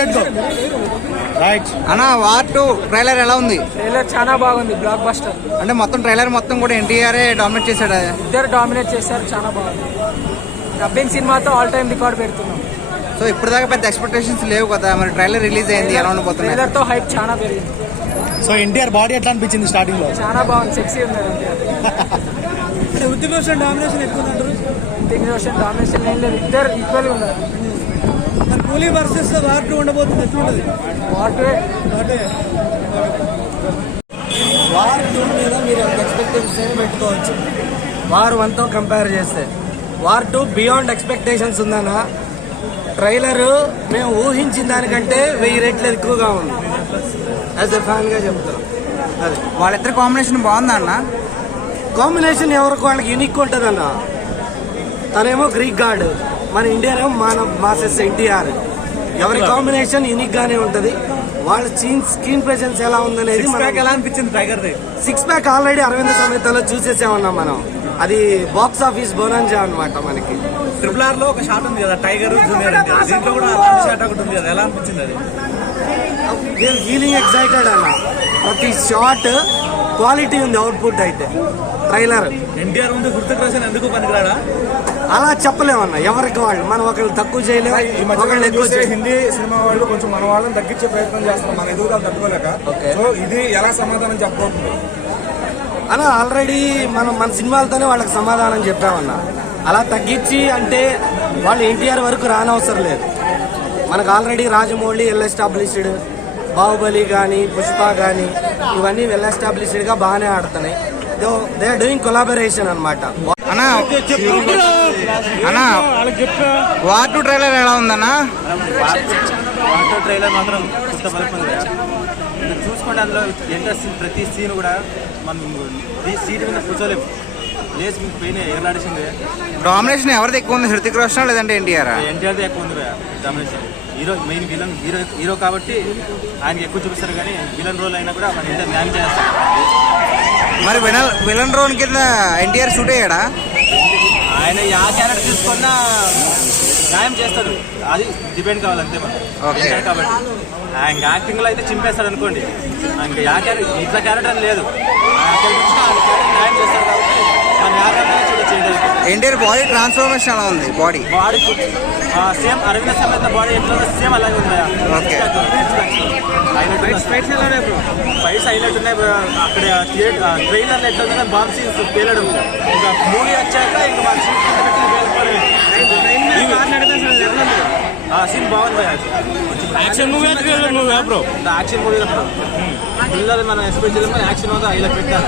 పెట్టుకో. రైట్ అన్న war 2 trailer ఎలా ఉంది? ట్రైలర్ చాలా బాగుంది, బ్లాక్ బస్టర్. అంటే మొత్తం ట్రైలర్ మొత్తం కూడా ఎన్టీఆర్ డామినేట్ చేశాడు. ఇద్దరు డామినేట్ చేశారు, చాలా బాగుంది. డబ్బింగ్ సినిమాతో ఆల్ టైమ్ రికార్డ్ పెడుతున్నాం. సో ఇప్పుడు దాకా పెద్ద ఎక్స్పెక్టేషన్స్ లేవు కదా, మరి ట్రైలర్ రిలీజ్ అయింది, ఎలా ఉండబోతుంది? ట్రైలర్ తో హైప్ చాలా పెరిగింది. సో ఎన్టీఆర్ బాడీ ఎట్లా అనిపించింది స్టార్టింగ్ లో? చాలా బాగుంది, సెక్సీ ఉన్నారు. హృతిక్ రోషన్ డామినేషన్ ఎక్కువ అంటారు. హృతిక్ రోషన్ డామినేషన్ ఏం లేదు, ఇద్దరు ఈక్వల్ ఉన్నారు. మరి కూలీ వర్సెస్ వార్ 2 ఉండబోతుంది, ఎట్లుంటది? వార్ 2 మీద మీరు ఎక్స్పెక్టేషన్స్ పెట్టుకోవచ్చు. వార్ 1తో కంపేర్ చేస్తే వార్ 2 బియాండ్ ఎక్స్పెక్టేషన్స్ ఉందన్న. ట్రైలర్ మేము ఊహించిన దానికంటే 1000 రెట్లు ఎక్కువగా ఉంది. యాజ్ ఎ ఫ్యాన్ గా చెప్తున్నాం. అది వాళ్ళిద్దరు కాంబినేషన్ బాగుందా అన్న? కాంబినేషన్ ఎవరికి వాళ్ళకి యూనిక్ ఉంటుంది అన్న. తనేమో గ్రీక్ గాడ్, మన ఇండియా ఏమో మాసెస్ ఎన్టీఆర్. ఎవరి కాంబినేషన్ యూనిక్ గానే ఉంటది. వాళ్ళ స్క్రీన్ ప్రెసెన్స్ ఎలా ఉందనేది ఎలా అనిపించింది టైగర్? 6 ప్యాక్ ఆల్రెడీ అరవింద సమేతలో చూసేసామన్నాం మనం. అది బాక్స్ ఆఫీస్ బోనాంజా అనమాట మనకి. RRR లో ఒక షాట్ ఉంది కదా, టైగర్ జూనియర్, దీంట్లో కూడా షాట్ ఒకటి ఉంది కదా, ఎలా అనిపించింది అది? ఫీలింగ్ ఎక్సైటెడ్ అన్న. ప్రతి షాట్ క్వాలిటీ ఉంది, అవుట్పుట్ అయితే. ట్రైలర్ ఎన్టీఆర్ ముందు హృతిక్ రోషన్ ఎందుకు పనికిరాడా? అలా చెప్పలేమన్నా, ఎవరికి వాళ్ళు. మనం ఒకళ్ళు తక్కువ చేయలేము, ఒకళ్ళు ఎక్కువ చేయలేము. హిందీ సినిమా వాళ్ళు కొంచెం మన వాళ్ళని తగ్గించే ప్రయత్నం చేస్తారు, మన ఎదుగుదల తట్టుకోలేక. సో ఇది ఎలా సమాధానం చెప్పబోతుంది అలా ఆల్రెడీ మనం మన సినిమాలతోనే వాళ్ళకి సమాధానం చెప్పామన్నా. అలా తగ్గించి అంటే వాళ్ళు ఎన్టీఆర్ వరకు రానవసరం లేదు. మనకు already Rajamouli well established, Baahubali కానీ పుష్ప కానీ ఇవన్నీ వెల్ ఎస్టాబ్లిష్డ్ గా బాగానే ఆడుతున్నాయి. దే ఆర్ డూయింగ్ కొలాబరేషన్ అనమాట. అన్నా వార్ 2 ట్రైలర్ ఎలా ఉందన్నా? వార్ 2 ట్రైలర్ మాత్రం కొత్త పలుకుంది. చూసుకోండి, అందులో ఎంత ప్రతి సీన్ కూడా మనం సీట్ మీద కూర్చోలేము, లేచి మీకు పెయిన్ ఎగలాడేసింది. డామినేషన్ ఎవరిది ఎక్కువ ఉంది, హృతిక్ రోషన్ లేదంటే ఎన్టీఆర్? ఎన్టీఆర్ది ఎక్కువ ఉంది డామినేషన్. మెయిన్ విలన్ హీరో కాబట్టి ఆయనకి ఎక్కువ చూపిస్తారు, కానీ విలన్ రోల్ అయినా కూడా మన ఎన్టీఆర్ న్యాయం చేస్తారు. మరి విలన్ రోల్ కింద ఎన్టీఆర్ షూట్ అయ్యాడా? ఆయన ఆ క్యారెక్టర్ తీసుకున్నా న్యాయం చేస్తాడు, అది డిపెండ్ కావాలంతే మనం. కాబట్టి ఆయన యాక్టింగ్ లో అయితే చింపేస్తాడు అనుకోండి, ఆయనకి ఇట్లా క్యారెక్టర్ లేదు, న్యాయం చేస్తాడు కాబట్టి ఎన్టీఆర్ బాడీ ట్రాన్స్ఫర్మేషన్ అలా ఉంది. Body same Aravinda Sametha body ఎట్లా సేమ్ అలాగే ఉన్నాయా? ఫైట్స్ హైలైట్ ఉన్నాయి. అక్కడ ట్రైలర్లు ఎట్లా ఉందా, బాంబ్ సీన్స్ పేలడం. ఇంకా మూవీ వచ్చాక ఇంకా మన సీన్ బాగుంది. యాక్షన్ మూవీ యాక్షన్ మూవీ పిల్లలు మనం ఎక్స్పెక్ట్ చేయడం, యాక్షన్ హైలైట్ పెట్టారు.